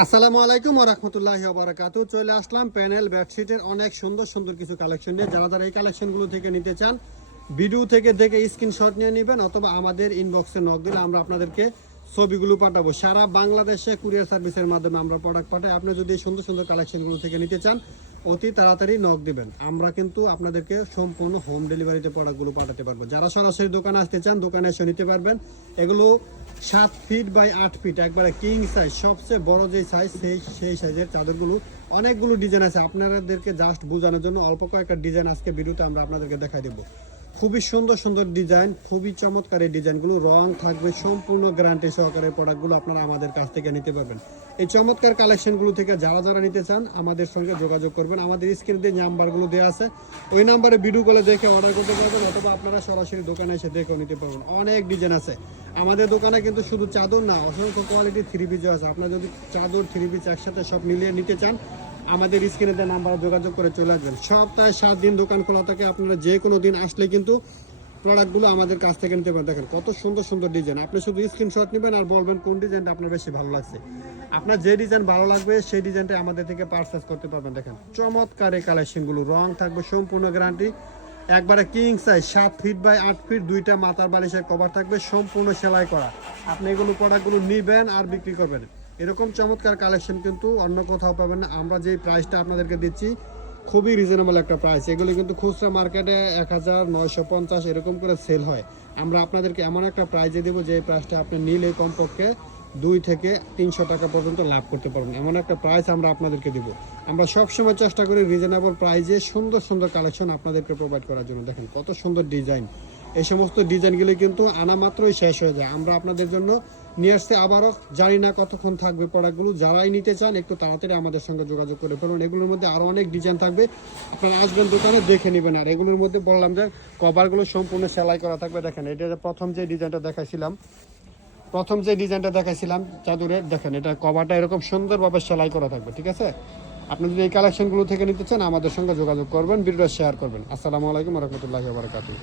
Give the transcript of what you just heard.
আসসালামু আলাইকুম ওয়া রাহমাতুল্লাহি ওয়া বারাকাতুহু। চলে আসলাম প্যানেল বেডশিটের অনেক সুন্দর সুন্দর কিছু কালেকশন নিয়ে। যারা এই কালেকশনগুলো থেকে নিতে চান, ভিডিও থেকে দেখে স্ক্রিনশট নিয়ে নেবেন অথবা আমাদের ইনবক্সে নক দিলে আমরা আপনাদেরকে ছবিগুলো পাঠাবো। সারা বাংলাদেশে কুরিয়ার সার্ভিসের মাধ্যমে আমরা প্রোডাক্ট পাঠাই। আপনি যদি এই সুন্দর সুন্দর কালেকশনগুলো থেকে নিতে চান, অতি তাড়াতাড়ি নক দিবেন। আমরা কিন্তু আপনাদেরকে সম্পূর্ণ হোম ডেলিভারিতে প্রোডাক্টগুলো পাঠাতে পারবো। যারা সরাসরি দোকানে আসতে চান, দোকানে এসে নিতে পারবেন। এগুলো 7 ফিট বাই 8 ফিট, একবারে কিং সাইজ, সবচেয়ে বড় যে সাইজ সেই সাইজের চাদরগুলো। অনেকগুলো ডিজাইন আছে, আপনাদেরকে জাস্ট বোঝানোর জন্য অল্প কয়েকটা ডিজাইন আজকে ভিডিওতে আমরা আপনাদেরকে দেখাই দেবো। খুবই সুন্দর সুন্দর ডিজাইন, খুবই চমৎকার এই ডিজাইনগুলো। রং থাকবে সম্পূর্ণ গ্যারান্টি সহকারে। প্রোডাক্টগুলো আপনারা আমাদের কাছ থেকে নিতে পারবেন। এই চমৎকার কালেকশনগুলো থেকে যারা নিতে চান আমাদের সঙ্গে যোগাযোগ করবেন। আমাদের স্ক্রিনে যে নাম্বারগুলো দেওয়া আছে ওই নাম্বারে ভিডিও কলে দেখে অর্ডার করতে পারবেন অথবা আপনারা সরাসরি দোকানে এসে দেখেও নিতে পারবেন। অনেক ডিজাইন আছে আমাদের দোকানে, কিন্তু শুধু চাদর না, অসংখ্য কোয়ালিটির থ্রি পিসও আছে। আপনারা যদি চাদর থ্রি পিস একসাথে সব মিলিয়ে নিতে চান আমাদের স্ক্রিনে দেওয়া নাম্বারে যোগাযোগ করে চলে আসবেন। সপ্তাহে 7 দিন দোকান খোলা থাকে। আপনারা যে কোনো দিন আসলে কিন্তু প্রোডাক্টগুলো আমাদের কাছ থেকে নিতে পারেন। দেখেন কত সুন্দর সুন্দর ডিজাইন। আপনি শুধু স্ক্রিনশট নেবেন আর বলবেন কোন ডিজাইনটা আপনার বেশি ভালো লাগছে। আপনার যে ডিজাইন ভালো লাগবে সেই ডিজাইনটা আমাদের থেকে পারচেস করতে পারবেন। দেখেন চমৎকার এই কালেকশনগুলো, রং থাকবে সম্পূর্ণ গ্যারান্টি, একবারে king size, 7 feet by 8 feet, দুইটা মাথার বালিশের কভার থাকবে, সম্পূর্ণ সেলাই করা। আপনি এগুলো প্রোডাক্টগুলো নিবেন আর বিক্রি করবেন। এরকম চমৎকার কালেকশন কিন্তু অন্য কোথাও পাবেন না। আমরা যেই প্রাইসটা আপনাদেরকে দিচ্ছি খুবই রিজনেবল একটা প্রাইস। এগুলো কিন্তু খুচরা মার্কেটে 1950 এরকম করে সেল হয়। আমরা আপনাদেরকে এমন একটা প্রাইজে দেবো যে প্রাইসটা আপনি নিলে কমপক্ষে 2 থেকে 300 টাকা পর্যন্ত লাভ করতে পারবেন। এমন একটা প্রাইস আমরা আপনাদেরকে দিব। আমরা সবসময় চেষ্টা করি রিজনেবল প্রাইজে সুন্দর সুন্দর কালেকশন আপনাদেরকে প্রোভাইড করার জন্য। দেখেন কত সুন্দর ডিজাইন। এই সমস্ত ডিজাইনগুলি কিন্তু আনা মাত্রই শেষ হয়ে যায়। আমরা আপনাদের জন্য নিয়ে আসতে আবারও জানি না কতক্ষণ থাকবে প্রোডাক্টগুলো। যারাই নিতে চান একটু তাড়াতাড়ি আমাদের সঙ্গে যোগাযোগ করে ফেলুন। এগুলোর মধ্যে আরও অনেক ডিজাইন থাকবে, আপনারা আসবেন দোকানে দেখে নেবেন। আর এগুলোর মধ্যে বললাম যে কভারগুলো সম্পূর্ণ সেলাই করা থাকবে। দেখেন এটা প্রথম যে ডিজাইনটা দেখাইছিলাম চাদরের, দেখেন এটা কভারটা এরকম সুন্দরভাবে সেলাই করা থাকবে। ঠিক আছে, আপনি যদি এই কালেকশনগুলো থেকে নিতে চান আমাদের সঙ্গে যোগাযোগ করবেন, ভিডিওটা শেয়ার করবেন। আসসালামু আলাইকুম ওয়া রাহমাতুল্লাহি ওয়া বারাকাতুহু।